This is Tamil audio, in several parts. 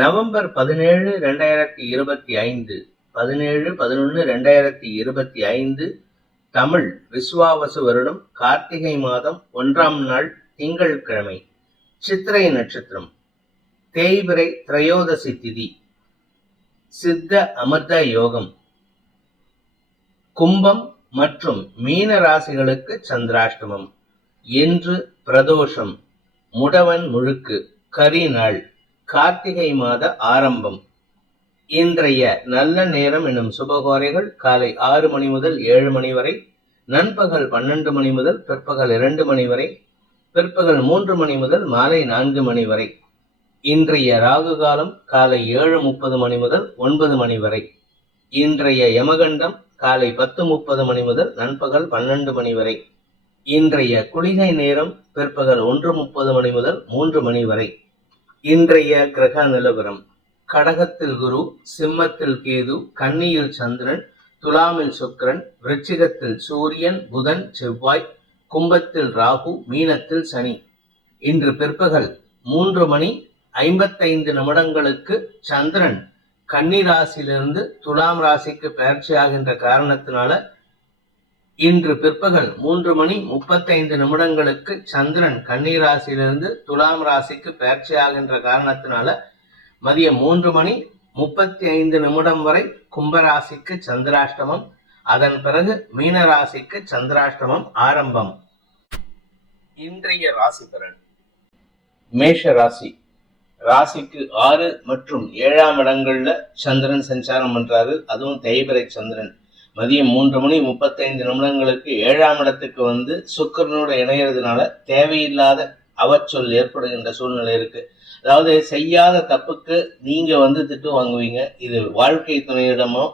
நவம்பர் 17, 2025 17/11/2025 தமிழ் விசுவாவசு வருடம் கார்த்திகை மாதம் 1ஆம் நாள் திங்கட்கிழமை. சித்திரை நட்சத்திரம். தேய்பிறை திரையோதசி திதி. சித்த அமிர்த யோகம். கும்பம் மற்றும் மீன ராசிகளுக்கு சந்திராஷ்டமம். இன்று பிரதோஷம். முடவன் முழுக்கு கரி நாள். கார்த்திகை மாத ஆரம்பம். இன்றைய நல்ல நேரம் எனும் சுபகோரைகள் காலை 6 மணி முதல் 7 மணி வரை, நண்பகல் 12 மணி முதல் பிற்பகல் 2 மணி வரை, பிற்பகல் 3 மணி முதல் மாலை 4 மணி வரை. இன்றைய ராகு காலம் காலை 7:30 மணி முதல் 9 மணி வரை. இன்றைய யமகண்டம் காலை 10:30 மணி முதல் நண்பகல் 12 மணி வரை. இன்றைய குளிகை நேரம் பிற்பகல் 1:30 மணி முதல் 3 மணி வரை. இன்றைய கிரக நிலவரம். கடகத்தில் குரு, சிம்மத்தில் கேது, கன்னியில் சந்திரன், துலாமில் சுக்கிரன், விருச்சிகத்தில் சூரியன், புதன், செவ்வாய், கும்பத்தில் ராகு, மீனத்தில் சனி. இன்று பிற்பகல் 3:55 சந்திரன் கன்னி ராசியிலிருந்து துலாம் ராசிக்கு பயிற்சியாகின்ற காரணத்தினால இன்று பிற்பகல் 3:35 சந்திரன் கன்னி ராசியிலிருந்து துலாம் ராசிக்கு பயிற்சியாகின்ற காரணத்தினால மதியம் 3:35 வரை கும்பராசிக்கு சந்திராஷ்டமம். அதன் பிறகு மீன ராசிக்கு சந்திராஷ்டமம் ஆரம்பம். இன்றைய ராசி பலன். மேஷ ராசி. ராசிக்கு 6 மற்றும் 7ஆம் இடங்கள்ல சந்திரன் சஞ்சாரம் பண்றாரு. அதுவும் தேய்பிறை சந்திரன். மதியம் 3:35 7ஆம் இடத்துக்கு சுக்கிரனோட இணையறதுனால தேவையில்லாத அவச்சொல் ஏற்படுகின்ற சூழ்நிலை இருக்கு. அதாவது செய்யாத தப்புக்கு நீங்க திட்டு வாங்குவீங்க. இது வாழ்க்கை துணையிடமோ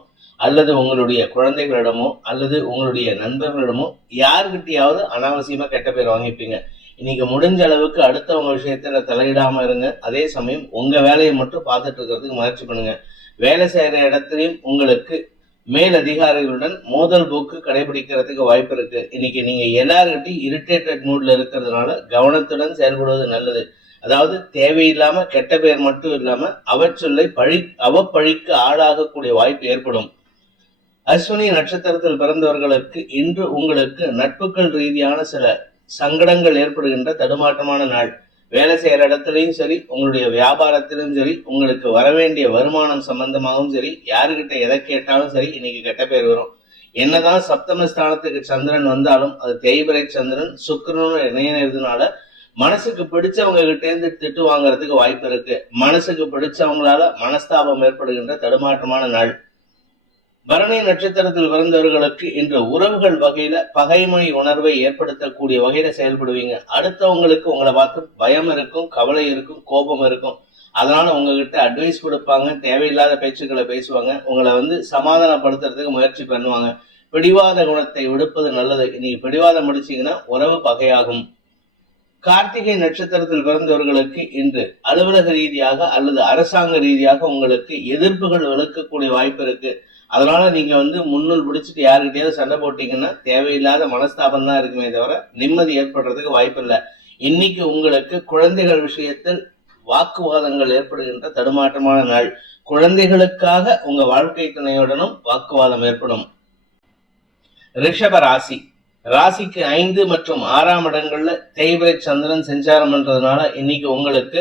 அல்லது உங்களுடைய குழந்தைகளிடமோ அல்லது உங்களுடைய நண்பர்களிடமோ யாருக்கிட்டையாவது அனாவசியமா கெட்ட பேர் வாங்கிப்பீங்க. இன்னைக்கு முடிஞ்ச அளவுக்கு அடுத்தவங்க விஷயத்துல தலையிடாம இருங்க. அதே சமயம் உங்க வேலையை மட்டும் பார்த்துட்டு இருக்கிறதுக்கு முயற்சி பண்ணுங்க. வேலை செய்யற இடத்துலயும் உங்களுக்கு மேல் அதிகாரிகளுடன் மோதல் போக்கு கடைபிடிக்கிறதுக்கு வாய்ப்பு இருக்கு. இன்னைக்கு நீங்க எல்லாருக்கிட்டையும் இரிட்டேட்டட் மூட்ல இருக்கிறதுனால கவனத்துடன் செயல்படுவது நல்லது. அதாவது தேவையில்லாம கெட்ட பெயர் மட்டும் இல்லாம அவச்சொல்லை அவப்பழிக்கு ஆளாகக்கூடிய வாய்ப்பு ஏற்படும். அஸ்வினி நட்சத்திரத்தில் பிறந்தவர்களுக்கு இன்று உங்களுக்கு நட்புகள் ரீதியான சில சங்கடங்கள் ஏற்படுகின்ற தடுமாற்றமான நாள். வேலை செய்யற இடத்துலையும் சரி, உங்களுடைய வியாபாரத்திலும் சரி, உங்களுக்கு வரவேண்டிய வருமானம் சம்பந்தமாகவும் சரி, யாருக்கிட்ட எதை கேட்டாலும் சரி, இன்னைக்கு கெட்ட பேர் வரும். என்னதான் சப்தமஸ்தானத்துக்கு சந்திரன் வந்தாலும் அது தேய்பிறை சந்திரன் சுக்கிரனும் இணையறதுனால மனசுக்கு பிடிச்சவங்க கிட்ட இருந்து திட்டு வாங்குறதுக்கு வாய்ப்பு இருக்கு. மனசுக்கு பிடிச்சவங்களால மனஸ்தாபம் ஏற்படுகின்ற தடுமாற்றமான நாள். பரணி நட்சத்திரத்தில் பிறந்தவர்களுக்கு இன்று உறவுகள் வகையில பகைமை உணர்வை ஏற்படுத்தக்கூடிய வகையில செயல்படுவீங்க. அடுத்தவங்களுக்கு உங்களை பார்த்து பயம் இருக்கும், கவலை இருக்கும், கோபம் இருக்கும். அதனால உங்ககிட்ட அட்வைஸ் கொடுப்பாங்க, தேவையில்லாத பேச்சுக்களை பேசுவாங்க, உங்களை சமாதானப்படுத்துறதுக்கு முயற்சி பண்ணுவாங்க. பிடிவாத குணத்தை விடுப்பது நல்லது. இன்னைக்கு பிடிவாதம் முடிச்சீங்கன்னா உறவு பகையாகும். கார்த்திகை நட்சத்திரத்தில் பிறந்தவர்களுக்கு இன்று அலுவலக ரீதியாக அல்லது அரசாங்க ரீதியாக உங்களுக்கு எதிர்ப்புகள் விளக்கக்கூடிய வாய்ப்பு இருக்கு. அதனால நீங்க முன்னுள் பிடிச்சிட்டு யாருக்கிட்டையாவது சண்டை போட்டீங்கன்னா தேவையில்லாத மனஸ்தாபம் தான் இருக்குமே தவிர நிம்மதி ஏற்படுறதுக்கு வாய்ப்பு இல்லை. இன்னைக்கு உங்களுக்கு குழந்தைகள் விஷயத்தில் வாக்குவாதங்கள் ஏற்படுகின்ற தடுமாற்றமான நாள். குழந்தைகளுக்காக உங்க வாழ்க்கை துணையுடனும் வாக்குவாதம் ஏற்படும். ரிஷப ராசி. ராசிக்கு 5 மற்றும் 6ஆம் இடங்கள்ல தேய்பிறை சந்திரன் சஞ்சாரம் பண்றதுனால இன்னைக்கு உங்களுக்கு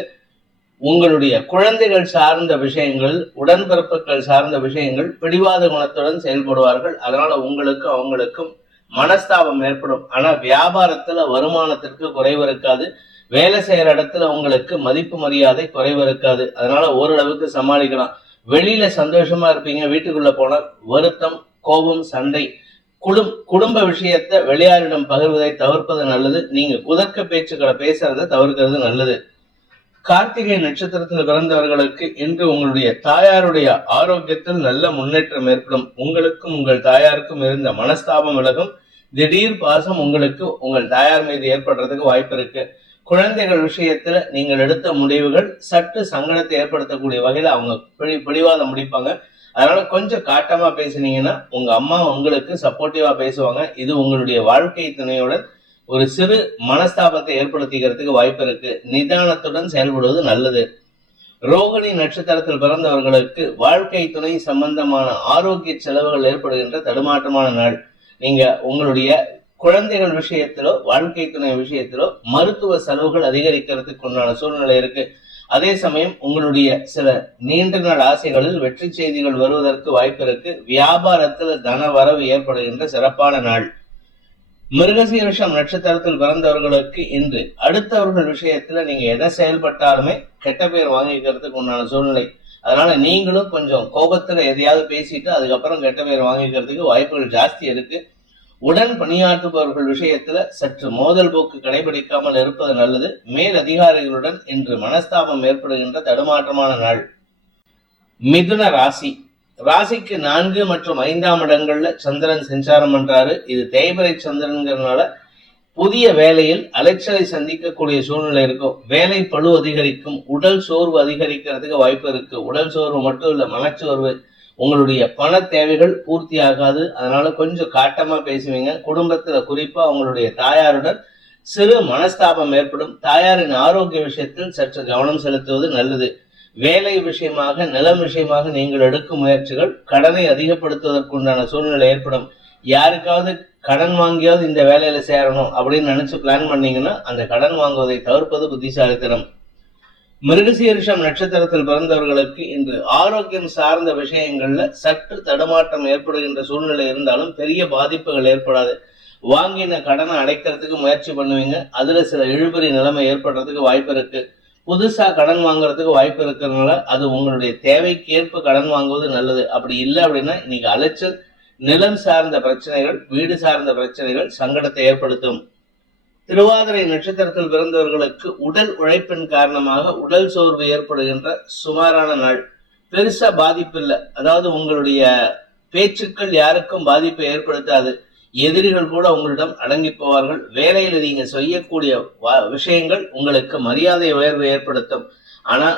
உங்களுடைய குழந்தைகள் சார்ந்த விஷயங்கள், உடன்பிறப்புகள் சார்ந்த விஷயங்கள் பிடிவாத குணத்துடன் செயல்படுவார்கள். அதனால உங்களுக்கும் அவங்களுக்கும் மனஸ்தாபம் ஏற்படும். ஆனா வியாபாரத்துல வருமானத்திற்கு குறைவு இருக்காது. வேலை செய்யற இடத்துல உங்களுக்கு மதிப்பு மரியாதை குறைவு இருக்காது. அதனால ஓரளவுக்கு சமாளிக்கலாம். வெளியில சந்தோஷமா இருப்பீங்க. வீட்டுக்குள்ள போனா வருத்தம், கோபம், சண்டை. குடும்ப விஷயத்தை வெளியாரிடம் பகிர்வதை தவிர்ப்பது நல்லது. நீங்க குதர்க்க பேச்சுக்களை பேசுறதை தவிர்க்கிறது நல்லது. கார்த்திகை நட்சத்திரத்தில் பிறந்தவர்களுக்கு இன்று உங்களுடைய தாயாருடைய ஆரோக்கியத்தில் நல்ல முன்னேற்றம் ஏற்படும். உங்களுக்கும் உங்கள் தாயாருக்கும் இருந்த மனஸ்தாபம் விலகும். திடீர் பாசம் உங்களுக்கு உங்கள் தாயார் மீது ஏற்படுறதுக்கு வாய்ப்பு இருக்கு. குழந்தைகள் விஷயத்துல நீங்கள் எடுத்த முடிவுகள் சற்று சங்கடத்தை ஏற்படுத்தக்கூடிய வகையில அவங்க பிடிவாதம் முடிப்பாங்க. அதனால கொஞ்சம் காட்டமா பேசுனீங்கன்னா உங்க அம்மா உங்களுக்கு சப்போர்ட்டிவா பேசுவாங்க. இது உங்களுடைய வாழ்க்கை துணையுடன் ஒரு சிறு மனஸ்தாபத்தை ஏற்படுத்திக்கிறதுக்கு வாய்ப்பு இருக்கு. நிதானத்துடன் செயல்படுவது நல்லது. ரோகிணி நட்சத்திரத்தில் பிறந்தவர்களுக்கு வாழ்க்கை துணை சம்பந்தமான ஆரோக்கிய செலவுகள் ஏற்படுகின்ற தடுமாற்றமான நாள். நீங்க உங்களுடைய குழந்தைகள் விஷயத்திலோ வாழ்க்கை துணை விஷயத்திலோ மருத்துவ செலவுகள் அதிகரிக்கிறதுக்கு உண்டான சூழ்நிலை இருக்கு. அதே சமயம் உங்களுடைய சில நீண்ட நாள் ஆசைகளில் வெற்றி செய்திகள் வருவதற்கு வாய்ப்பு இருக்கு. வியாபாரத்தில் தன வரவு ஏற்படுகின்ற சிறப்பான நாள். மிருகசீரிஷம் நட்சத்திரத்தில் பிறந்தவர்களுக்கு இன்று அடுத்தவர்கள் விஷயத்துல நீங்க எதை செயல்பட்டாலுமே கெட்ட பேர் வாங்கிக்கிறதுக்கு உண்டான சூழ்நிலை. அதனால நீங்களும் கொஞ்சம் கோபத்துல எதையாவது பேசிட்டு அதுக்கப்புறம் கெட்ட பேர் வாங்கிக்கிறதுக்கு வாய்ப்புகள் ஜாஸ்தி இருக்கு. உடன் பணியாற்றுபவர்கள் விஷயத்துல சற்று மோதல் போக்கு கடைபிடிக்காமல் இருப்பது நல்லது. மேல் அதிகாரிகளுடன் இன்று மனஸ்தாபம் ஏற்படுகின்ற தடுமாற்றமான நாள். மிதுன ராசி. ராசிக்கு 4 மற்றும் 5ஆம் இடங்கள்ல சந்திரன் சஞ்சாரம் பண்றாரு. இது தேய்பிறை சந்திரன்கிறதுனால புதிய வேலையில் அலைச்சலை சந்திக்கக்கூடிய சூழ்நிலை இருக்கும். வேலை பளு அதிகரிக்கும். உடல் சோர்வு அதிகரிக்கிறதுக்கு வாய்ப்பு இருக்கு. உடல் சோர்வு மட்டும் இல்ல, மனச்சோர்வு. உங்களுடைய பண தேவைகள் பூர்த்தி ஆகாது. அதனால கொஞ்சம் காட்டமா பேசுவீங்க. குடும்பத்துல குறிப்பா உங்களுடைய தாயாருடன் சிறு மனஸ்தாபம் ஏற்படும். தாயாரின் ஆரோக்கிய விஷயத்தில் சற்று கவனம் செலுத்துவது நல்லது. வேலை விஷயமாக நிலம் விஷயமாக நீங்கள் எடுக்கும் முயற்சிகள் கடனை அதிகப்படுத்துவதற்குண்டான சூழ்நிலை ஏற்படும். யாருக்காவது கடன் வாங்கியாவது இந்த வேலையில சேரணும் அப்படின்னு நினைச்சு பிளான் பண்ணீங்கன்னா அந்த கடன் வாங்குவதை தவிர்ப்பது புத்திசாலித்தனம். மிருகசீரிஷம் நட்சத்திரத்தில் பிறந்தவர்களுக்கு இன்று ஆரோக்கியம் சார்ந்த விஷயங்கள்ல சற்று தடுமாற்றம் ஏற்படுகின்ற சூழ்நிலை இருந்தாலும் பெரிய பாதிப்புகள் ஏற்படாது. வாங்கின கடனை அடைக்கிறதுக்கு முயற்சி பண்ணுவீங்க. அதுல சில இழுபறி நிலைமை ஏற்படுறதுக்கு வாய்ப்பு இருக்கு. புதுசா கடன் வாங்குறதுக்கு வாய்ப்பு இருக்கிறதுனால அது உங்களுடைய தேவைக்கு ஏற்ப கடன் வாங்குவது நல்லது. அப்படி இல்லை அப்படின்னா இன்னைக்கு அலைச்சல், நிலம் சார்ந்த பிரச்சனைகள், வீடு சார்ந்த பிரச்சனைகள் சங்கடத்தை ஏற்படுத்தும். திருவாதிரை நட்சத்திரத்தில் பிறந்தவர்களுக்கு உடல் உழைப்பின் காரணமாக உடல் சோர்வு ஏற்படுகின்ற சுமாரான நாள். பெருசா பாதிப்பு இல்லை. அதாவது உங்களுடைய பேச்சுக்கள் யாருக்கும் பாதிப்பை ஏற்படுத்தாது. எதிரிகள் கூட உங்களிடம் அடங்கி போவார்கள். வேலையில நீங்க செய்யக்கூடிய விஷயங்கள் உங்களுக்கு மரியாதை உயர்வு ஏற்படுத்தும். ஆனா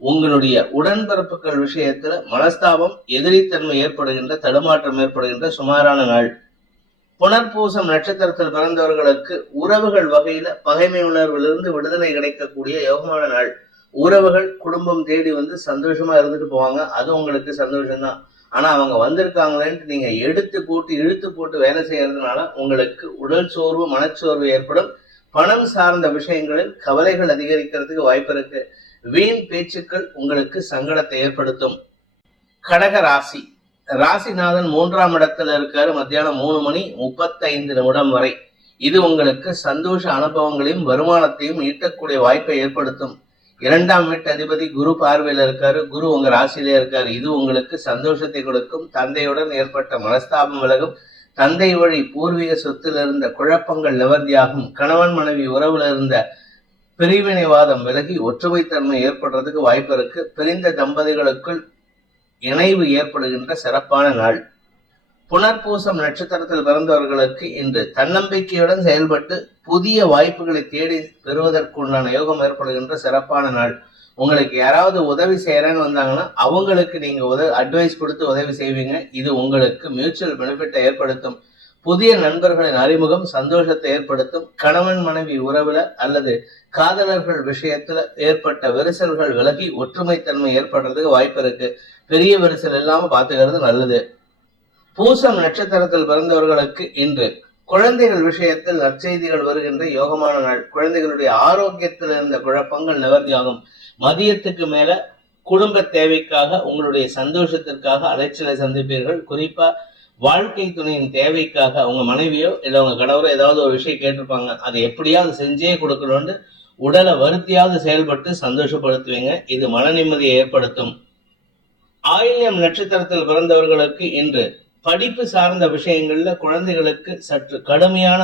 உங்களுடைய உடன்பிறப்புகள் விஷயத்துல மனஸ்தாபம், எதிரித்தன்மை ஏற்படுகின்ற தடுமாற்றம் ஏற்படுகின்ற சுமாரான நாள். புனர்பூசம் நட்சத்திரத்தில் பிறந்தவர்களுக்கு உறவுகள் வகையில பகைமை உணர்விலிருந்து விடுதலை கிடைக்கக்கூடிய யோகமான நாள். உறவுகள் குடும்பம் தேடி வந்து சந்தோஷமா இருந்துட்டு போவாங்க. அது உங்களுக்கு சந்தோஷம்தான். ஆனா அவங்க வந்திருக்காங்களேன்ட்டு நீங்க இழுத்து போட்டு வேலை செய்யறதுனால உங்களுக்கு உடல் சோர்வு, மனச்சோர்வு ஏற்படும். பணம் சார்ந்த விஷயங்களில் கவலைகள் அதிகரிக்கிறதுக்கு வாய்ப்பு இருக்கு. வீண் பேச்சுக்கள் உங்களுக்கு சங்கடத்தை ஏற்படுத்தும். கடக ராசி. ராசிநாதன் 3ஆம் இடத்துல இருக்காரு. மத்தியானம் 3:35 வரை. இது உங்களுக்கு சந்தோஷ அனுபவங்களையும் வருமானத்தையும் ஈட்டக்கூடிய வாய்ப்பை ஏற்படுத்தும். 2ஆம் வீட்டு அதிபதி குரு பார்வையில இருக்காரு. குரு உங்க ராசியிலே இருக்காரு. இது உங்களுக்கு சந்தோஷத்தை கொடுக்கும். தந்தையுடன் ஏற்பட்ட மனஸ்தாபம் விலகும். தந்தை வழி பூர்வீக சொத்துல இருந்த குழப்பங்கள் நிவர்த்தியாகும். கணவன் மனைவி உறவுல இருந்த பிரிவினைவாதம் விலகி ஒற்றுமைத்தன்மை ஏற்படுறதுக்கு வாய்ப்பு இருக்கு. பிரிந்த தம்பதிகளுக்குள் இணைவு ஏற்படுகின்ற சிறப்பான நாள். புனர்பூசம் நட்சத்திரத்தில் பிறந்தவர்களுக்கு இன்று தன்னம்பிக்கையுடன் செயல்பட்டு புதிய வாய்ப்புகளை தேடி பெறுவதற்குண்டான யோகம் ஏற்படுகின்ற சிறப்பான நாள். உங்களுக்கு யாராவது உதவி செய்யறேன்னு வந்தாங்கன்னா அவங்களுக்கு நீங்க அட்வைஸ் கொடுத்து உதவி செய்வீங்க. இது உங்களுக்கு மியூச்சுவல் பெனிஃபிட்டை ஏற்படுத்தும். புதிய நண்பர்களின் அறிமுகம் சந்தோஷத்தை ஏற்படுத்தும். கணவன் மனைவி உறவுல அல்லது காதலர்கள் விஷயத்துல ஏற்பட்ட விரிசல்கள் விலகி ஒற்றுமைத்தன்மை ஏற்படுறதுக்கு வாய்ப்பு இருக்கு. பெரிய விரிசல் இல்லாம பாத்துக்கிறது நல்லது. பூசம் நட்சத்திரத்தில் பிறந்தவர்களுக்கு இன்று குழந்தைகள் விஷயத்தில் நற்செய்திகள் வருகின்ற யோகமான நாள். குழந்தைகளுடைய ஆரோக்கியத்தில் இருந்த குழப்பங்கள் நிவர்த்தியாகும். மதியத்துக்கு மேல குடும்ப தேவைக்காக உங்களுடைய சந்தோஷத்திற்காக அலைச்சலை சந்திப்பீர்கள். குறிப்பா வாழ்க்கை துணையின் தேவைக்காக உங்க மனைவியோ இல்லை உங்க கணவரோ ஏதாவது ஒரு விஷயம் கேட்டிருப்பாங்க. அதை எப்படியாவது செஞ்சே கொடுக்கணும்னு உடலை வருத்தியாவது செயல்பட்டு சந்தோஷப்படுத்துவீங்க. இது மன நிம்மதியை ஏற்படுத்தும். ஆயில்யம் நட்சத்திரத்தில் பிறந்தவர்களுக்கு இன்று படிப்பு சார்ந்த விஷயங்கள்ல குழந்தைகளுக்கு சற்று கடுமையான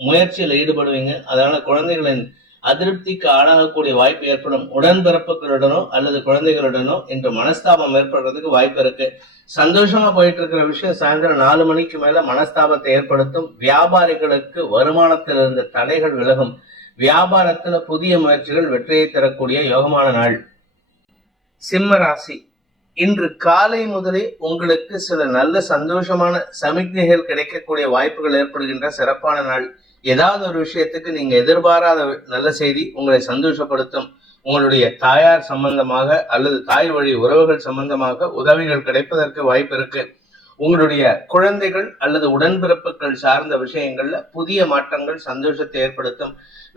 முயற்சியில் ஈடுபடுவீங்க. அதனால குழந்தைகளின் அதிருப்திக்கு ஆளாகக்கூடிய வாய்ப்பு ஏற்படும். உடன்பிறப்புகளுடனோ அல்லது குழந்தைகளுடனோ இன்று மனஸ்தாபம் ஏற்படுறதுக்கு வாய்ப்பு இருக்கு. சந்தோஷமா போயிட்டு இருக்கிற விஷயம் சாயந்தரம் 4 மணிக்கு மேல மனஸ்தாபத்தை ஏற்படுத்தும். வியாபாரிகளுக்கு வருமானத்தில் இருந்த தடைகள் விலகும். வியாபாரத்துல புதிய முயற்சிகள் வெற்றியை தரக்கூடிய யோகமான நாள். சிம்ம ராசி. இன்று காலை முதலே உங்களுக்கு சில நல்ல சந்தோஷமான சமிக்ஞைகள் கிடைக்கக்கூடிய வாய்ப்புகள் ஏற்படுகின்ற சிறப்பான நாள். ஏதாவது ஒரு விஷயத்துக்கு நீங்க எதிர்பாராத நல்ல செய்தி உங்களை சந்தோஷப்படுத்தும். உங்களுடைய தாயார் சம்பந்தமாக அல்லது தாய் வழி உறவுகள் சம்பந்தமாக உதவிகள் கிடைப்பதற்கு வாய்ப்பு இருக்கு. உங்களுடைய குழந்தைகள் அல்லது உடன்பிறப்புகள் சார்ந்த விஷயங்கள்ல புதிய மாற்றங்கள் சந்தோஷத்தை ஏற்படுத்தும்.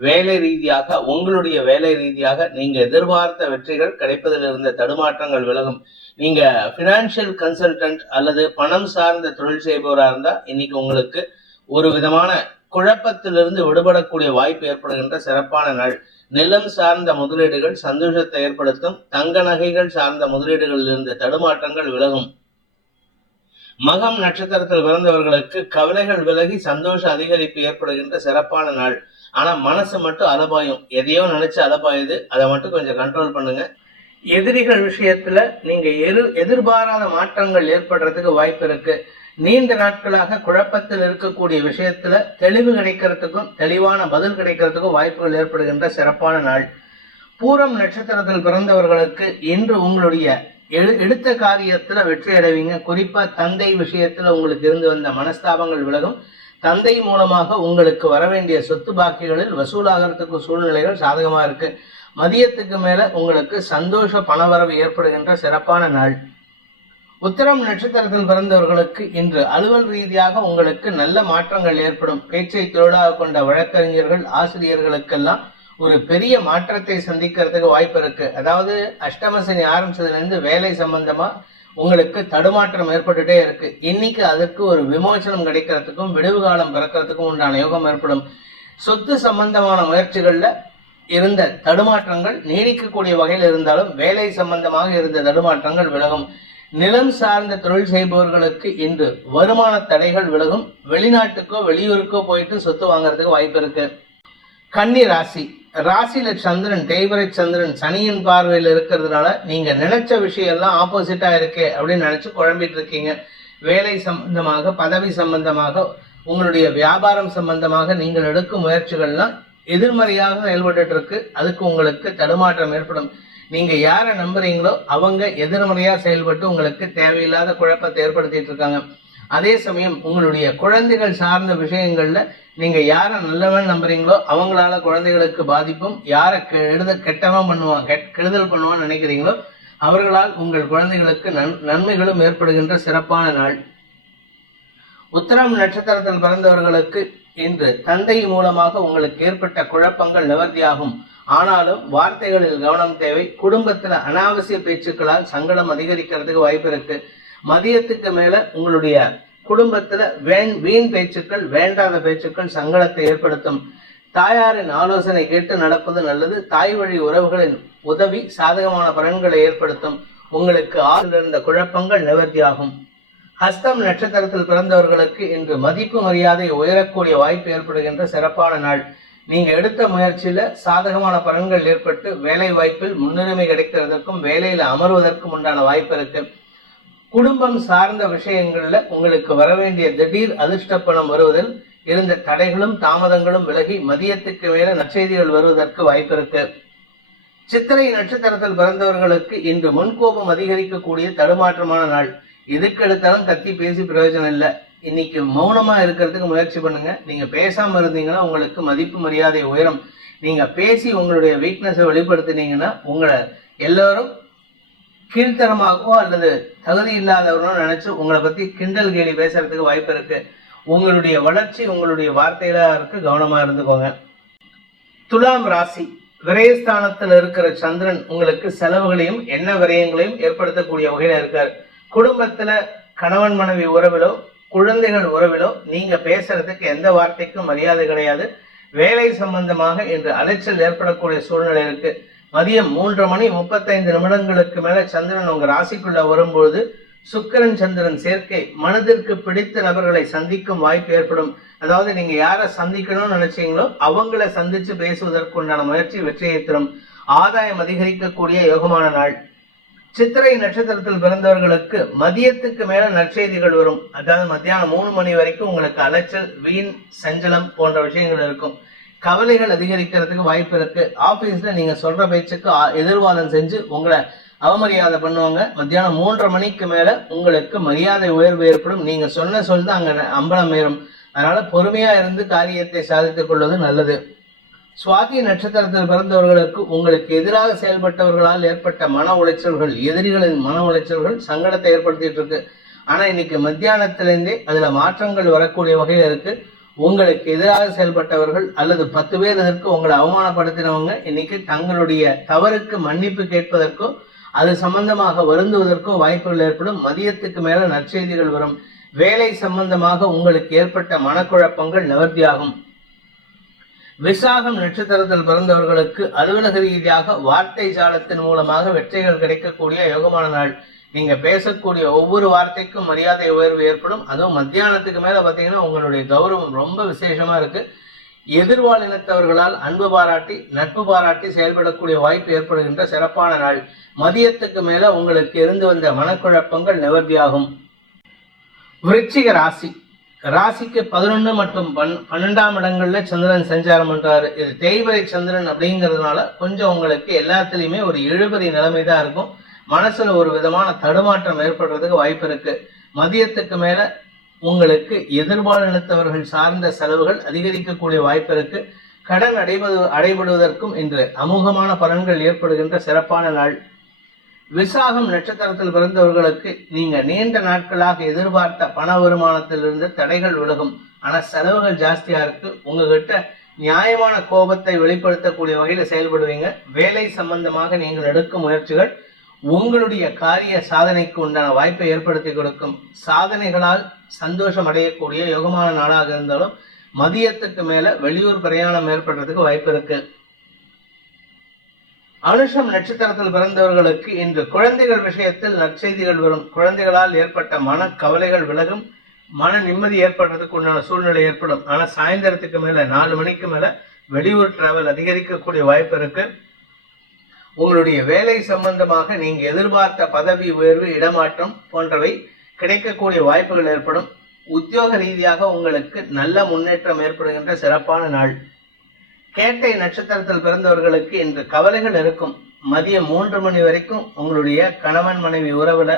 வேலை ரீதியாக உங்களுடைய வேலை ரீதியாக நீங்க எதிர்பார்த்த வெற்றிகள் கிடைப்பதில் இருந்த தடுமாற்றங்கள் விலகும். நீங்க பினான்சியல் கன்சல்டன்ட் அல்லது பணம் சார்ந்த தொழில் செய்பவரா இருந்தா இன்னைக்கு உங்களுக்கு ஒரு விதமான குழப்பத்திலிருந்து விடுபடக்கூடிய வாய்ப்பு ஏற்படுகின்ற சிறப்பான நாள். நிலம் சார்ந்த முதலீடுகள் சந்தோஷத்தை ஏற்படுத்தும். தங்க நகைகள் சார்ந்த முதலீடுகளில் இருந்த தடுமாற்றங்கள் விலகும். மகம் நட்சத்திரத்தில் பிறந்தவர்களுக்கு கவலைகள் விலகி சந்தோஷ அதிகரிப்பு ஏற்படுகின்ற சிறப்பான நாள். ஆனா மனசு மட்டும் அலபாயும், எதையோ நினைச்சு அலபாயுது, அதை மட்டும் கொஞ்சம் கண்ட்ரோல் பண்ணுங்க. எதிரிகள் விஷயத்துல நீங்க எதிர்பாராத மாற்றங்கள் ஏற்படுறதுக்கு வாய்ப்பு இருக்கு. நீண்ட நாட்களாக குழப்பத்தில் இருக்கக்கூடிய விஷயத்துல தெளிவு கிடைக்கிறதுக்கும் தெளிவான பதில் கிடைக்கிறதுக்கும் வாய்ப்புகள் ஏற்படுகின்ற சிறப்பான நாள். பூரம் நட்சத்திரத்தில் பிறந்தவர்களுக்கு இன்று உங்களுடைய எடுத்த காரியத்துல வெற்றி அடைவீங்க. குறிப்பா தந்தை விஷயத்துல உங்களுக்கு இருந்து வந்த மனஸ்தாபங்கள் விலகும். தந்தை மூலமாக உங்களுக்கு வரவேண்டிய சொத்து பாக்கிகளில் வசூலாகிறதுக்கு சூழ்நிலைகள் சாதகமா இருக்கு. மதியத்துக்கு மேல உங்களுக்கு சந்தோஷ பணவரவு ஏற்படுகின்ற சிறப்பான நாள். உத்திரம் நட்சத்திரத்தில் பிறந்தவர்களுக்கு இன்று அலுவல் ரீதியாக உங்களுக்கு நல்ல மாற்றங்கள் ஏற்படும். பேச்சை தொழிலாக கொண்ட வழக்கறிஞர்கள் ஆசிரியர்களுக்கெல்லாம் ஒரு பெரிய மாற்றத்தை சந்திக்கிறதுக்கு வாய்ப்பு இருக்கு. அதாவது அஷ்டமசனி ஆரம்பிச்சதுல இருந்து வேலை சம்பந்தமா உங்களுக்கு தடுமாற்றம் ஏற்பட்டுட்டே இருக்கு. இன்னைக்கு அதற்கு ஒரு விமோசனம் கிடைக்கிறதுக்கும் விடுவு காலம் பிறக்கிறதுக்கும் உண்டான யோகம் ஏற்படும். சொத்து சம்பந்தமான முயற்சிகள்ல இருந்த தடுமாற்றங்கள் நீடிக்கக்கூடிய வகையில் இருந்தாலும் வேலை சம்பந்தமாக இருந்த தடுமாற்றங்கள் விலகும். நிலம் சார்ந்த தொழில் செய்பவர்களுக்கு இன்று வருமான தடைகள் விலகும். வெளிநாட்டுக்கோ வெளியூருக்கோ போயிட்டு சொத்து வாங்குறதுக்கு வாய்ப்பு இருக்கு. கன்னி ராசி, ராசியில சந்திரன் தேய்வரை சந்திரன் சனியின் பார்வையில் இருக்கிறதுனால நீங்க நினைச்ச விஷயம் எல்லாம் ஆப்போசிட்டா இருக்கே அப்படின்னு நினைச்சு குழம்பிட்டு இருக்கீங்க. வேலை சம்பந்தமாக, பதவி சம்பந்தமாக, உங்களுடைய வியாபாரம் சம்பந்தமாக நீங்கள் எடுக்கும் முயற்சிகள்லாம் எதிர்மறையாக செயல்பட்டு இருக்கு. அதுக்கு உங்களுக்கு தடுமாற்றம் ஏற்படும். நீங்க யாரை நம்புறீங்களோ அவங்க எதிர்மறையா செயல்பட்டு உங்களுக்கு தேவையில்லாத குழப்பத்தை ஏற்படுத்திட்டு இருக்காங்க. அதே சமயம் உங்களுடைய குழந்தைகள் சார்ந்த விஷயங்கள்ல நீங்க யாரை நல்லவன் நம்புறீங்களோ அவங்களால குழந்தைகளுக்கு பாதிப்பும், யாரை கெட்டவன் பண்ணுவான் கெடுதல் பண்ணுவான்னு நினைக்கிறீங்களோ அவர்களால் உங்கள் குழந்தைகளுக்கு நன்மைகளும் ஏற்படுகின்ற சிறப்பான நாள். உத்திரம் நட்சத்திரத்தில் பிறந்தவர்களுக்கு இன்று தந்தை மூலமாக உங்களுக்கு ஏற்பட்ட குழப்பங்கள் நிவர்த்தியாகும். ஆனாலும் வார்த்தைகளில் கவனம் தேவை. குடும்பத்துல அனாவசிய பேச்சுக்களால் சங்கடம் அதிகரிக்கிறதுக்கு வாய்ப்பு இருக்கு. மதியத்துக்கு மேல உங்களுடைய குடும்பத்துல வீண் பேச்சுக்கள், வேண்டாத பேச்சுக்கள் சங்கடத்தை ஏற்படுத்தும். தாயாரின் ஆலோசனை கேட்டு நடப்பது நல்லது. தாய் வழி உறவுகளின் உதவி சாதகமான பலன்களை ஏற்படுத்தும். உங்களுக்கு ஆறில் இருந்த குழப்பங்கள் நிவர்த்தியாகும். ஹஸ்தம் நட்சத்திரத்தில் பிறந்தவர்களுக்கு இன்று மதிப்பு மரியாதை உயரக்கூடிய வாய்ப்பு ஏற்படுகின்ற சிறப்பான நாள். நீங்க எடுத்த முயற்சியில சாதகமான பலன்கள் ஏற்பட்டு வேலை வாய்ப்பில் முன்னுரிமை கிடைக்கிறதுக்கும் வேலையில அமர்வதற்கும் உண்டான வாய்ப்பு இருக்கு. குடும்பம் சார்ந்த விஷயங்கள்ல உங்களுக்கு வரவேண்டிய திடீர் அதிர்ஷ்ட பணம் வருவதில் இருந்த தடைகளும் தாமதங்களும் விலகி மதியத்துக்கு மேல நற்செய்திகள் வருவதற்கு வாய்ப்பு இருக்கு. சித்திரை நட்சத்திரத்தில் பிறந்தவர்களுக்கு இன்று முன்கோபம் அதிகரிக்கக்கூடிய தடுமாற்றமான நாள். எதுக்கு எடுத்தாலும் கத்தி பேசி பிரயோஜனம் இல்லை. இன்னைக்கு மௌனமா இருக்கிறதுக்கு முயற்சி பண்ணுங்க. நீங்க பேசாம இருந்தீங்கன்னா உங்களுக்கு மதிப்பு மரியாதை உயரும். நீங்க பேசி உங்களுடைய வீக்னஸை வெளிப்படுத்தினீங்கன்னா உங்களை எல்லாரும் கீழ்த்தரமாகவோ அல்லது தகுதி இல்லாதவரோ நினைச்சு உங்களை பத்தி கிண்டல் கேலி பேசுறதுக்கு வாய்ப்பு இருக்கு. உங்களுடைய வளர்ச்சி உங்களுடைய வார்த்தையில இருக்கு, கவனமா இருந்துக்கோங்க. துலாம் ராசி, விரயஸ்தானத்தில் இருக்கிற சந்திரன் உங்களுக்கு செலவுகளையும் எண்ண விரயங்களையும் ஏற்படுத்தக்கூடிய வகையில இருக்காரு. குடும்பத்துல கணவன் மனைவி உறவிலோ குழந்தைகள் உறவிலோ நீங்க பேசுறதுக்கு எந்த வார்த்தைக்கும் மரியாதை கிடையாது. வேலை சம்பந்தமாக இன்று அலைச்சல் ஏற்படக்கூடிய சூழ்நிலை இருக்கு. மதியம் 3:35 மேல சந்திரன் உங்க ராசிக்குள்ள வரும்போது சுக்கிரன் சந்திரன் சேர்க்கை மனதிற்கு பிடித்த நபர்களை சந்திக்கும் வாய்ப்பு ஏற்படும். அதாவது நீங்க யாரை சந்திக்கணும்னு நினைச்சீங்களோ அவங்கள சந்திச்சு பேசுவதற்கு உண்டான முயற்சி வெற்றியை தரும். ஆதாயம் அதிகரிக்கக்கூடிய யோகமான நாள். சித்திரை நட்சத்திரத்தில் பிறந்தவர்களுக்கு மதியத்துக்கு மேல நற்செய்திகள் வரும். அதாவது மத்தியானம் 3 மணி வரைக்கும் உங்களுக்கு அலைச்சல், வீண், சஞ்சலம் போன்ற விஷயங்கள் இருக்கும். கவலைகள் அதிகரிக்கிறதுக்கு வாய்ப்பு இருக்கு. ஆபீஸ்ல நீங்க சொல்ற பேச்சுக்கு எதிர்வாதம் செஞ்சு உங்களை அவமரியாதை பண்ணுவாங்க. மத்தியானம் 3:30 மேல உங்களுக்கு மரியாதை உயர்வு ஏற்படும். நீங்க சொன்ன சொல் தான் அங்க அம்பலம் ஏறும். அதனால பொறுமையா இருந்து காரியத்தை சாதித்துக் கொள்வது நல்லது. சுவாதி நட்சத்திரத்தில் பிறந்தவர்களுக்கு உங்களுக்கு எதிராக செயல்பட்டவர்களால் ஏற்பட்ட மன உளைச்சல்கள், எதிரிகளின் மன உளைச்சல்கள் சங்கடத்தை ஏற்படுத்திட்டு இருக்கு. ஆனா இன்னைக்கு மத்தியானத்திலிருந்தே அதுல மாற்றங்கள் வரக்கூடிய வகையில இருக்கு. உங்களுக்கு எதிராக செயல்பட்டவர்கள் அல்லது 10 பேர் இதற்கு உங்களை அவமானப்படுத்தினவங்க இன்னைக்கு தங்களுடைய தவறுக்கு மன்னிப்பு கேட்பதற்கோ அது சம்பந்தமாக வருந்துவதற்கோ வாய்ப்புகள் ஏற்படும். மதியத்துக்கு மேல நற்செய்திகள் வரும். வேலை சம்பந்தமாக உங்களுக்கு ஏற்பட்ட மனக்குழப்பங்கள் நிவர்த்தியாகும். விசாகம் நட்சத்திரத்தில் பிறந்தவர்களுக்கு அலுவலக ரீதியாக வார்த்தை ஜாலத்தின் மூலமாக வெற்றிகள் கிடைக்கக்கூடிய யோகமான நாள். நீங்க பேசக்கூடிய ஒவ்வொரு வார்த்தைக்கும் மரியாதை உயர்வு ஏற்படும். அதுவும் மத்தியானத்துக்கு மேல பாத்தீங்கன்னா உங்களுடைய கௌரவம் ரொம்ப விசேஷமா இருக்கு. எதிர்வாழ் இனத்தவர்களால் அன்பு பாராட்டி நட்பு பாராட்டி செயல்படக்கூடிய வாய்ப்பு ஏற்படுகின்ற சிறப்பான நாள். மதியத்துக்கு மேல உங்களுக்கு இருந்து வந்த மனக்குழப்பங்கள் நிவர்த்தியாகும். விருச்சிக ராசி. ராசிக்கு 11 மற்றும் 12ஆம் இடங்கள்ல சந்திரன் சஞ்சாரம் பண்றாரு. இது தேய்பிறை சந்திரன் அப்படிங்கிறதுனால கொஞ்சம் உங்களுக்கு எல்லாத்துலயுமே ஒரு இழுபறி நிலைமை தான் இருக்கும். மனசுல ஒரு விதமான தடுமாற்றம் ஏற்படுறதுக்கு வாய்ப்பு இருக்கு. மதியத்துக்கு மேல உங்களுக்கு எதிர்பாலினத்தவர்கள் சார்ந்த செலவுகள் அதிகரிக்கக்கூடிய வாய்ப்பு இருக்கு. கடன் அடைபடுவதற்கும் இன்று அமோகமான பலன்கள் ஏற்படுகின்ற சிறப்பான நாள். விசாகம் நட்சத்திரத்தில் பிறந்தவர்களுக்கு நீங்க நீண்ட நாட்களாக எதிர்பார்த்த பண வருமானத்திலிருந்து தடைகள் விலகும். ஆனா செலவுகள் ஜாஸ்தியா இருக்கு. உங்ககிட்ட நியாயமான கோபத்தை வெளிப்படுத்தக்கூடிய வகையில செயல்படுவீங்க. வேலை சம்பந்தமாக நீங்கள் எடுக்கும் முயற்சிகள் உங்களுடைய காரிய சாதனைக்கு உண்டான வாய்ப்பை ஏற்படுத்தி கொடுக்கும். சாதனைகளால் சந்தோஷம் அடையக்கூடிய யோகமான நாளாக இருந்தாலும் மதியத்துக்கு மேல வெளியூர் பிரயாணம் ஏற்படுறதுக்கு வாய்ப்பு இருக்கு. அனுஷம் நட்சத்திரத்தில் பிறந்தவர்களுக்கு இன்று குழந்தைகள் விஷயத்தில் நற்செய்திகள் வரும். குழந்தைகளால் ஏற்பட்ட மன கவலைகள் விலகும். மன நிம்மதி ஏற்படுறதுக்கு உண்டான சூழ்நிலை ஏற்படும். ஆனா சாயந்தரத்துக்கு மேல 4 மணிக்கு மேல வெளியூர் டிராவல் அதிகரிக்கக்கூடிய வாய்ப்பு இருக்கு. உங்களுடைய வேலை சம்பந்தமாக நீங்க எதிர்பார்த்த பதவி உயர்வு, இடமாற்றம் போன்றவை கிடைக்கக்கூடிய வாய்ப்புகள் ஏற்படும். உத்தியோக ரீதியாக உங்களுக்கு நல்ல முன்னேற்றம் ஏற்படுகின்ற சிறப்பான நாள். கேட்டை நட்சத்திரத்தில் பிறந்தவர்களுக்கு இன்று கவலைகள் இருக்கும். மதியம் 3 மணி வரைக்கும் உங்களுடைய கணவன் மனைவி உறவுல,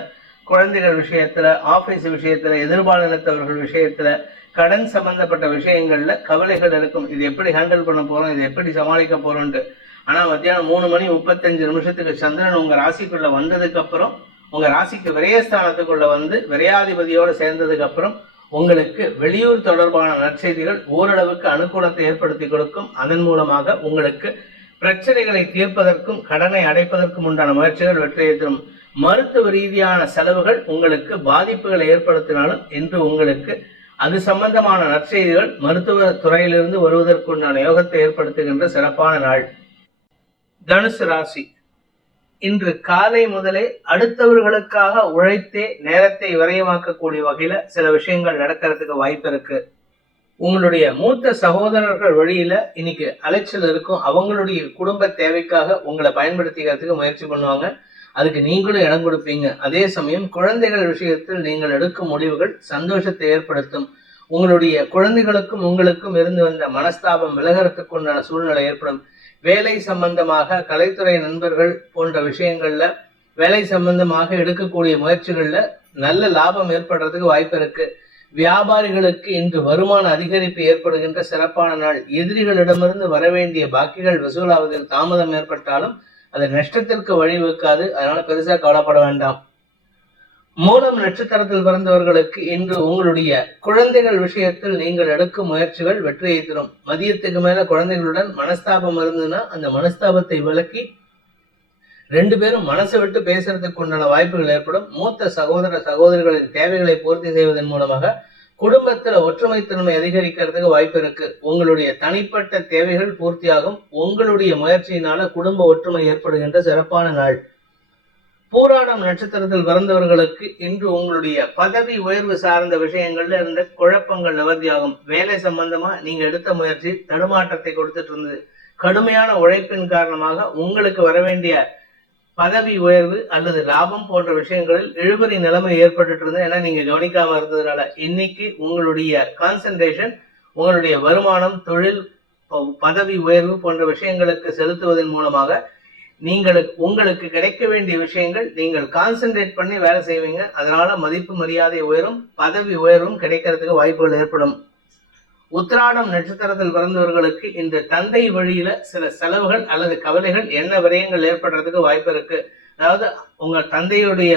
குழந்தைகள் விஷயத்துல, ஆபீஸ் விஷயத்துல, எதிர்பாலினத்தவர்கள் விஷயத்துல, கடன் சம்பந்தப்பட்ட விஷயங்கள்ல கவலைகள் இருக்கும். இது எப்படி ஹேண்டில் பண்ண போறோம், இது எப்படி சமாளிக்க போறோம்ட்டு. ஆனா மத்தியானம் 3 மணி 35 நிமிஷத்துக்கு சந்திரன் உங்க ராசிக்குள்ள வந்ததுக்கு அப்புறம், உங்க ராசிக்கு விரயஸ்தானத்துக்குள்ள வந்து விரையாதிபதியோடு சேர்ந்ததுக்கு அப்புறம் உங்களுக்கு வெளியூர் தொடர்பான நற்செய்திகள் ஓரளவுக்கு அனுகூலத்தை ஏற்படுத்தி கொடுக்கும். அதன் மூலமாக உங்களுக்கு பிரச்சனைகளை தீர்ப்பதற்கும் கடனை அடைப்பதற்கும் உண்டான முயற்சிகள் வெற்றியை தரும். மருத்துவ ரீதியான செலவுகள் உங்களுக்கு பாதிப்புகளை ஏற்படுத்தினாலும் இன்று உங்களுக்கு அது சம்பந்தமான நற்செய்திகள் மருத்துவ துறையிலிருந்து வருவதற்குண்டான யோகத்தை ஏற்படுத்துகின்ற சிறப்பான நாள். தனுசு ராசி. இன்று காலை முதலே அடுத்தவர்களுக்காக உழைத்தே நேரத்தை விரயமாக்கக்கூடிய வகையில சில விஷயங்கள் நடக்கிறதுக்கு வாய்ப்பு இருக்கு. உங்களுடைய மூத்த சகோதரர்கள் வழியில இன்னைக்கு அலைச்சல் இருக்கும். அவங்களுடைய குடும்ப தேவைக்காக உங்களை பயன்படுத்திக்கிறதுக்கு முயற்சி பண்ணுவாங்க. அதுக்கு நீங்களும் இடம் கொடுப்பீங்க. அதே சமயம் குழந்தைகள் விஷயத்தில் நீங்கள் எடுக்கும் முடிவுகள் சந்தோஷத்தை ஏற்படுத்தும். உங்களுடைய குழந்தைகளுக்கும் உங்களுக்கும் இருந்து வந்த மனஸ்தாபம் விலகிறதுக்கு உண்டான சூழ்நிலை ஏற்படும். வேலை சம்பந்தமாக, கலைத்துறை நண்பர்கள் போன்ற விஷயங்கள்ல, வேலை சம்பந்தமாக எடுக்கக்கூடிய முயற்சிகள்ல நல்ல லாபம் ஏற்படுறதுக்கு வாய்ப்பு இருக்கு. வியாபாரிகளுக்கு இன்று வருமான அதிகரிப்பு ஏற்படுகின்ற சிறப்பான நாள். எதிரிகளிடமிருந்து வரவேண்டிய பாக்கிகள் வசூலாவதில் தாமதம் ஏற்பட்டாலும் அது நஷ்டத்திற்கு வழிவகுக்காது. அதனால பெருசா கவலைப்பட வேண்டாம். மூலம் நட்சத்திரத்தில் பிறந்தவர்களுக்கு இன்று உங்களுடைய குழந்தைகள் விஷயத்தில் நீங்கள் எடுக்கும் முயற்சிகள் வெற்றியை தரும். மதியத்துக்கு மேல குழந்தைகளுடன் மனஸ்தாபம் இருந்ததுன்னா அந்த மனஸ்தாபத்தை விலக்கி 2 பேரும் மனசை விட்டு பேசுறதுக்கு உண்டான வாய்ப்புகள் ஏற்படும். மூத்த சகோதர சகோதரிகளின் தேவைகளை பூர்த்தி செய்வதன் மூலமாக குடும்பத்துல ஒற்றுமைத்தன்மை அதிகரிக்கிறதுக்கு வாய்ப்பு இருக்கு. உங்களுடைய தனிப்பட்ட தேவைகள் பூர்த்தியாகும். உங்களுடைய முயற்சியினால குடும்ப ஒற்றுமை ஏற்படுகின்ற சிறப்பான நாள். பூராடம் நட்சத்திரத்தில் பிறந்தவர்களுக்கு இன்று உங்களுடைய பதவி உயர்வு சார்ந்த விஷயங்கள்ல இருந்த குழப்பங்கள் நிவர்த்தியாகும். வேலை சம்பந்தமா நீங்க எடுத்த முயற்சி தடுமாற்றத்தை கொடுத்துட்டு இருந்தது. கடுமையான உழைப்பின் காரணமாக உங்களுக்கு வரவேண்டிய பதவி உயர்வு அல்லது லாபம் போன்ற விஷயங்களில் இழுபறி நிலைமை ஏற்பட்டு இருந்தது. ஏன்னா நீங்க கவனிக்காம இருந்ததுனால இன்னைக்கு உங்களுடைய கான்சென்ட்ரேஷன் உங்களுடைய வருமானம், தொழில், பதவி உயர்வு போன்ற விஷயங்களுக்கு செலுத்துவதன் மூலமாக உங்களுக்கு கிடைக்க வேண்டிய விஷயங்கள் நீங்கள் கான்சென்ட்ரேட் பண்ணி வேலை செய்வீங்க. அதனால மதிப்பு மரியாதை உயரும், பதவி உயர்வும் கிடைக்கிறதுக்கு வாய்ப்புகள் ஏற்படும். உத்திராடம் நட்சத்திரத்தில் பிறந்தவர்களுக்கு இந்த தந்தை வழியில சில செலவுகள் அல்லது கவலைகள் என்ன விரயங்கள் ஏற்படுறதுக்கு வாய்ப்பு இருக்கு. அதாவது உங்க தந்தையுடைய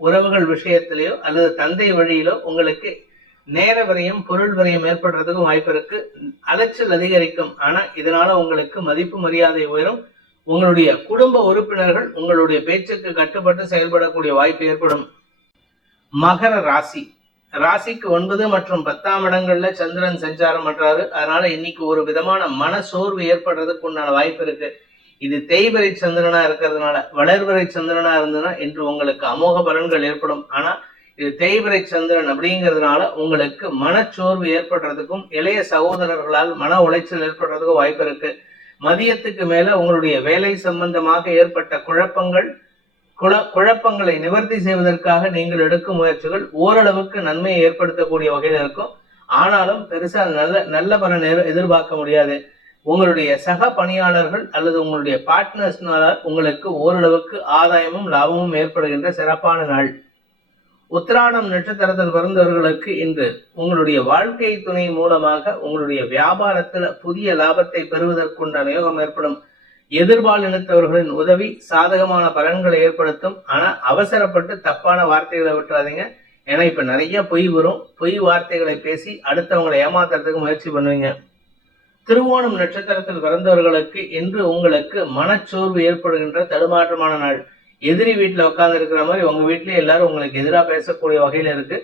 உறவுகள் விஷயத்திலேயோ அல்லது தந்தை வழியிலோ உங்களுக்கு நேர விரயம் பொருள் விரயம் ஏற்படுறதுக்கும் வாய்ப்பு இருக்கு. அலைச்சல் அதிகரிக்கும். ஆனா இதனால உங்களுக்கு மதிப்பு மரியாதை உயரும். உங்களுடைய குடும்ப உறுப்பினர்கள் உங்களுடைய பேச்சுக்கு கட்டுப்பட்டு செயல்படக்கூடிய வாய்ப்பு ஏற்படும். மகர ராசி. ராசிக்கு 9 மற்றும் 10ஆம் இடங்கள்ல சந்திரன் சஞ்சாரம் பண்றாரு. அதனால இன்னைக்கு ஒரு விதமான மன சோர்வு ஏற்படுறதுக்கு உண்டான வாய்ப்பு இருக்கு. இது தேய்பிறை சந்திரனா இருக்கிறதுனால, வளர்பிறை சந்திரனா இருந்ததுன்னா இன்று உங்களுக்கு அமோக பலன்கள் ஏற்படும். ஆனா இது தேய்பிறை சந்திரன் அப்படிங்கிறதுனால உங்களுக்கு மனச்சோர்வு ஏற்படுறதுக்கும் இளைய சகோதரர்களால் மன உளைச்சல் ஏற்படுறதுக்கும் வாய்ப்பு இருக்கு. மதியத்துக்கு மேல உங்களுடைய வேலை சம்பந்தமாக ஏற்பட்ட குழப்பங்களை நிவர்த்தி செய்வதற்காக நீங்கள் எடுக்கும் முயற்சிகள் ஓரளவுக்கு நன்மையை ஏற்படுத்தக்கூடிய வகையில் இருக்கும். ஆனாலும் பெருசா நல்ல பலன் எதிர்பார்க்க முடியாது. உங்களுடைய சக பணியாளர்கள் அல்லது உங்களுடைய பார்ட்னர்ஸ்னால உங்களுக்கு ஓரளவுக்கு ஆதாயமும் லாபமும் ஏற்படுகின்ற சிறப்பான நாள். உத்திராடம் நட்சத்திரத்தில் பிறந்தவர்களுக்கு இன்று உங்களுடைய வாழ்க்கை துணை மூலமாக உங்களுடைய வியாபாரத்துல புதிய லாபத்தை பெறுவதற்குண்டான யோகம் ஏற்படும். எதிர்பாலினத்தவர்களின் உதவி சாதகமான பலன்களை ஏற்படுத்தும். ஆனா அவசரப்பட்டு தப்பான வார்த்தைகளை விட்டுறாதீங்க. ஏன்னா இப்ப நிறைய பொய் வரும். பொய் வார்த்தைகளை பேசி அடுத்தவங்களை ஏமாத்துறதுக்கு முயற்சி பண்ணுவீங்க. திருவோணம் நட்சத்திரத்தில் பிறந்தவர்களுக்கு இன்று உங்களுக்கு மனச்சோர்வு ஏற்படுகின்ற தடுமாற்றமான நாள். எதிரி வீட்டுல உட்கார்ந்து இருக்கிற மாதிரி உங்க வீட்லயே எல்லாரும் உங்களுக்கு எதிராக பேசக்கூடிய வகையில இருக்கு.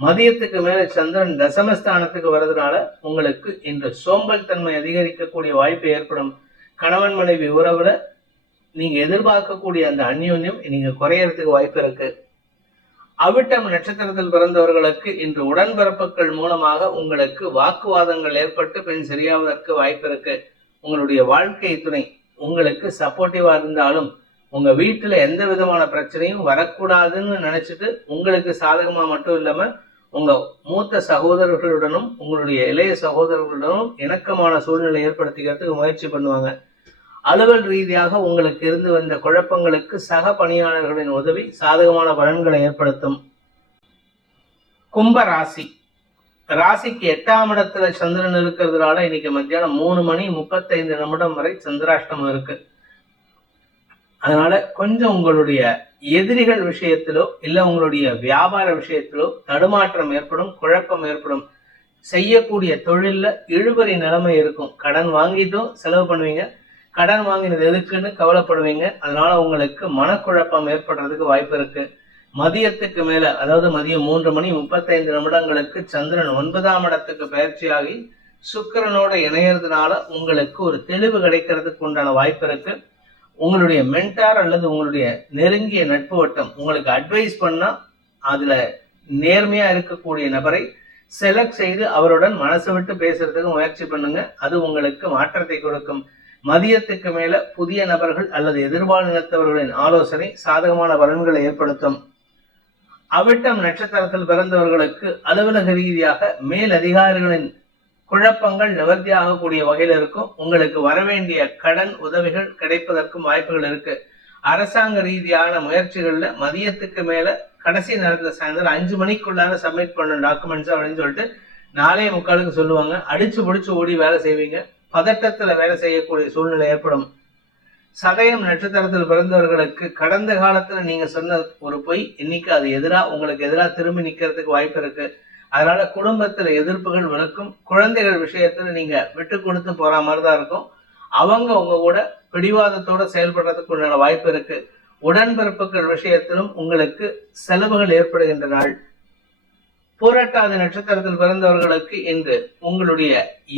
மதியத்துக்கு மேல சந்திரன் தசமஸ்தானத்துக்கு வர்றதுனால உங்களுக்கு இன்று சோம்பல் தன்மை அதிகரிக்கக்கூடிய வாய்ப்பு ஏற்படும். கணவன் மனைவி உறவுல நீங்க எதிர்பார்க்கக்கூடிய அந்த அந்யோன்யம் நீங்க குறையறதுக்கு வாய்ப்பு இருக்கு. அவிட்டம் நட்சத்திரத்தில் பிறந்தவர்களுக்கு இன்று உடன்பிறப்புகள் மூலமாக உங்களுக்கு வாக்குவாதங்கள் ஏற்பட்டு பின் சரியாவதற்கு வாய்ப்பு இருக்கு. உங்களுடைய வாழ்க்கை துணை உங்களுக்கு சப்போர்ட்டிவா இருந்தாலும் உங்க வீட்டுல எந்த விதமான பிரச்சனையும் வரக்கூடாதுன்னு நினைச்சிட்டு உங்களுக்கு சாதகமா மட்டும் இல்லாம உங்க மூத்த சகோதரர்களுடனும் உங்களுடைய இளைய சகோதரர்களுடனும் இணக்கமான சூழ்நிலை ஏற்படுத்திக்கிறதுக்கு முயற்சி பண்ணுவாங்க. அலுவல் ரீதியாக உங்களுக்கு இருந்து வந்த குழப்பங்களுக்கு சக பணியாளர்களின் உதவி சாதகமான பலன்களை ஏற்படுத்தும். கும்ப ராசி. ராசிக்கு 8ஆம் இடத்துல சந்திரன் இருக்கிறதுனால இன்னைக்கு மத்தியானம் 3:35 வரை சந்திராஷ்டமம் இருக்கு. அதனால கொஞ்சம் உங்களுடைய எதிரிகள் விஷயத்திலோ இல்ல உங்களுடைய வியாபார விஷயத்திலோ தடுமாற்றம் ஏற்படும், குழப்பம் ஏற்படும். செய்யக்கூடிய தொழில்ல இழுபறி நிலைமை இருக்கும். கடன் வாங்கிட்டும் செலவு பண்ணுவீங்க. கடன் வாங்கினது எதுக்குன்னு கவலைப்படுவீங்க. அதனால உங்களுக்கு மனக்குழப்பம் ஏற்படுறதுக்கு வாய்ப்பு இருக்கு. மதியத்துக்கு மேல, அதாவது மதியம் 3:35 சந்திரன் 9ஆம் இடத்துக்கு பயிற்சியாகி சுக்கிரனோட இணையறதுனால உங்களுக்கு ஒரு தெளிவு கிடைக்கிறதுக்கு உண்டான வாய்ப்பு இருக்கு. உங்களுடைய மென்டார் அல்லது உங்களுடைய நெருங்கிய நட்பு வட்டம் உங்களுக்கு அட்வைஸ் பண்ணா அதுல நேர்மையா இருக்கக்கூடிய நபரை செலக்ட் செய்து அவருடன் மனசு விட்டு பேசுறதுக்கு முயற்சி பண்ணுங்க. அது உங்களுக்கு மாற்றத்தை கொடுக்கும். மதியத்துக்கு மேல புதிய நபர்கள் அல்லது எதிர்பாலினத்தவர்களின் ஆலோசனை சாதகமான பலன்களை ஏற்படுத்தும். அவிட்டம் நட்சத்திரத்தில் பிறந்தவர்களுக்கு அலுவலக ரீதியாக மேல் அதிகாரிகளின் குழப்பங்கள் நிவர்த்தி ஆகக்கூடிய வகையில் இருக்கும். உங்களுக்கு வரவேண்டிய கடன் உதவிகள் கிடைப்பதற்கும் வாய்ப்புகள் இருக்கு. அரசாங்க ரீதியான முயற்சிகள்ல மதியத்துக்கு மேல கடைசி நேரத்துல சாயந்தரம் 5 மணிக்குள்ளார சப்மிட் பண்ண டாக்குமெண்ட்ஸ் அப்படின்னு சொல்லிட்டு 4:45 சொல்லுவாங்க. அடிச்சு பிடிச்சு ஓடி வேலை செய்வீங்க. பதட்டத்துல வேலை செய்யக்கூடிய சூழ்நிலை ஏற்படும். சதயம் நட்சத்திரத்தில் பிறந்தவர்களுக்கு கடந்த காலத்துல நீங்க சொன்ன ஒரு பொய் இன்னைக்கு அது உங்களுக்கு எதிராக திரும்பி நிக்கிறதுக்கு வாய்ப்பு இருக்கு. அதனால குடும்பத்துல எதிர்ப்புகள் விளக்கும். குழந்தைகள் விஷயத்துல நீங்க விட்டு கொடுத்து போற மாதிரிதான் இருக்கும். அவங்க உங்க கூட பிடிவாதத்தோட செயல்படுறதுக்கு உண்டான வாய்ப்பு இருக்கு. உடன்பிறப்புகள் விஷயத்திலும் உங்களுக்கு செலவுகள் ஏற்படுகின்ற நாள். பூரட்டாதி நட்சத்திரத்தில் பிறந்தவர்களுக்கு இன்று உங்களுடைய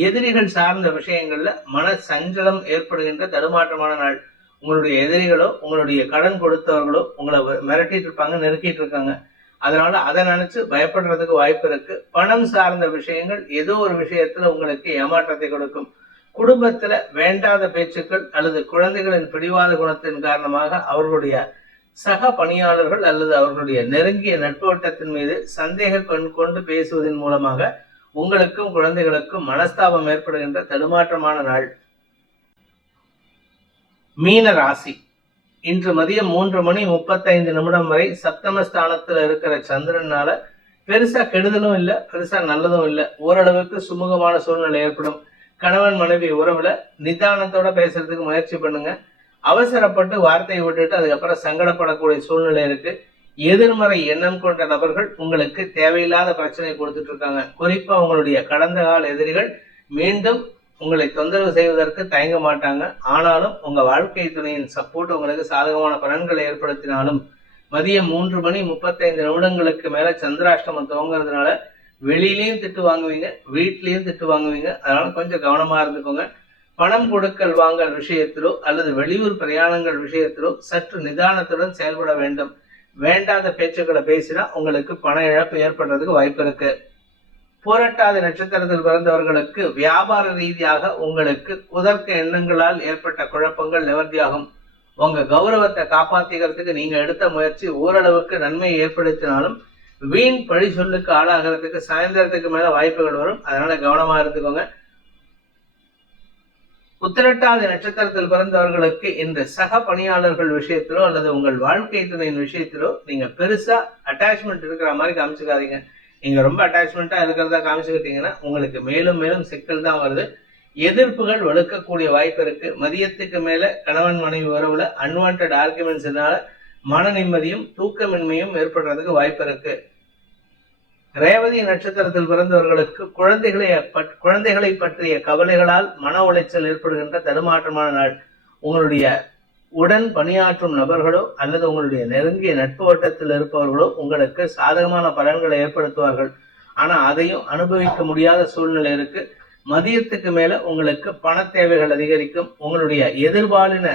எதிரிகள் சார்ந்த விஷயங்கள்ல மன சஞ்சலம் ஏற்படுகின்ற தடுமாற்றமான நாள். உங்களுடைய எதிரிகளோ உங்களுடைய கடன் கொடுத்தவர்களோ உங்களை மிரட்டிட்டு இருப்பாங்க, நெருக்கிட்டு இருக்காங்க. அதனால அதை நினைச்சு பயப்படுறதுக்கு வாய்ப்பு இருக்கு. பணம் சார்ந்த விஷயங்கள் ஏதோ ஒரு விஷயத்துல உங்களுக்கு ஏமாற்றத்தை கொடுக்கும். குடும்பத்துல வேண்டாத பேச்சுக்கள் அல்லது குழந்தைகளின் பிடிவாத குணத்தின் காரணமாக அவர்களுடைய சக பணியாளர்கள் அல்லது அவர்களுடைய நெருங்கிய நட்பு வட்டத்தின் மீது சந்தேக கொண்டு பேசுவதன் மூலமாக உங்களுக்கும் குழந்தைகளுக்கும் மனஸ்தாபம் ஏற்படுகின்ற தடுமாற்றமான நாள். மீன ராசி. இன்று மதியம் 3:35 வரை சப்தமஸ்தானத்துல இருக்கிற சந்திரனால பெருசா கெடுதலும் இல்லை, பெருசா நல்லதும் இல்லை. ஓரளவுக்கு சுமூகமான சூழ்நிலை ஏற்படும். கணவன் மனைவி உறவுல நிதானத்தோட பேசுறதுக்கு முயற்சி பண்ணுங்க. அவசரப்பட்டு வார்த்தையை விட்டுட்டு அதுக்கப்புறம் சங்கடப்படக்கூடிய சூழ்நிலை இருக்கு. எதிர்மறை எண்ணம் கொண்ட நபர்கள் உங்களுக்கு தேவையில்லாத பிரச்சனை கொடுத்துட்டு இருக்காங்க. குறிப்பா உங்களுடைய கடந்த கால எதிரிகள் மீண்டும் உங்களை தொந்தரவு செய்வதற்கு தயங்க மாட்டாங்க. ஆனாலும் உங்க வாழ்க்கை துணையின் சப்போர்ட் உங்களுக்கு சாதகமான பலன்களை ஏற்படுத்தினாலும் மதியம் 3:35 மேல சந்திராஷ்டமம் துவங்குறதுனால வெளியிலயும் திட்டு வாங்குவீங்க, வீட்லயும் திட்டு வாங்குவீங்க. அதனால கொஞ்சம் கவனமா இருந்துக்கோங்க. பணம் கொடுக்கல் வாங்கல் விஷயத்திலோ அல்லது வெளியூர் பிரயாணங்கள் விஷயத்திலோ சற்று நிதானத்துடன் செயல்பட வேண்டும். வேண்டாத பேச்சுக்களை பேசினா உங்களுக்கு பண இழப்பு ஏற்படுறதுக்கு வாய்ப்பு இருக்கு. புரட்டாதி நட்சத்திரத்தில் பிறந்தவர்களுக்கு வியாபார ரீதியாக உங்களுக்கு குதர்க்க எண்ணங்களால் ஏற்பட்ட குழப்பங்கள் நிவர்த்தியாகும். உங்க கௌரவத்தை காப்பாத்திக்கிறதுக்கு நீங்க எடுத்த முயற்சி ஓரளவுக்கு நன்மையை ஏற்படுத்தினாலும் வீண் பழி சொல்லுக்கு ஆளாகிறதுக்கு சாயந்தரத்துக்கு மேல வாய்ப்புகள் வரும். அதனால கவனமா இருந்துக்கோங்க. உத்திரட்டாதி நட்சத்திரத்தில் பிறந்தவர்களுக்கு இந்த சக பணியாளர்கள் விஷயத்திலோ அல்லது உங்கள் வாழ்க்கை துணையின் விஷயத்திலோ நீங்க பெருசா அட்டாச்மெண்ட் இருக்கிற மாதிரி காமிச்சுக்காதீங்க. நீங்க ரொம்ப அட்டாச்மெண்டா இருக்கிறதா காமிச்சுக்கிட்டீங்கன்னா உங்களுக்கு மேலும் மேலும் சிக்கல் தான் வருது. எதிர்ப்புகள் வலுக்கக்கூடிய வாய்ப்பு இருக்கு. மதியத்துக்கு மேல கணவன் மனைவி உறவுல அன்வான்ட் ஆர்குமெண்ட்ஸ்னால மன நிம்மதியும் தூக்கமின்மையும் ஏற்படுறதுக்கு வாய்ப்பு இருக்கு. ரேவதி நட்சத்திரத்தில் பிறந்தவர்களுக்கு குழந்தைகளை பற்றிய கவலைகளால் மன உளைச்சல் ஏற்படுகின்ற தடுமாற்றமான நாள். உங்களுடைய உடன் பணியாற்றும் நபர்களோ அல்லது உங்களுடைய நெருங்கிய நட்பு வட்டத்தில் இருப்பவர்களோ உங்களுக்கு சாதகமான பலன்களை ஏற்படுத்துவார்கள். ஆனா அதையும் அனுபவிக்க முடியாத சூழ்நிலை இருக்கு. மதியத்துக்கு மேல உங்களுக்கு பண தேவைகள் அதிகரிக்கும். உங்களுடைய எதிர்பாலின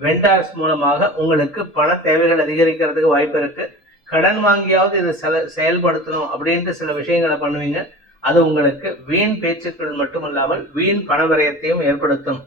வெண்டார்ஸ் மூலமாக உங்களுக்கு பண தேவைகள் அதிகரிக்கிறதுக்கு வாய்ப்பு இருக்கு. கடன் வாங்கியாவது இதை செயல்படுத்தணும் அப்படின்ட்டு சில விஷயங்களை பண்ணுவீங்க. அது உங்களுக்கு வீண் பேச்சுக்கள் மட்டுமல்லாமல் வீண் பண விரயத்தையும் ஏற்படுத்தும்.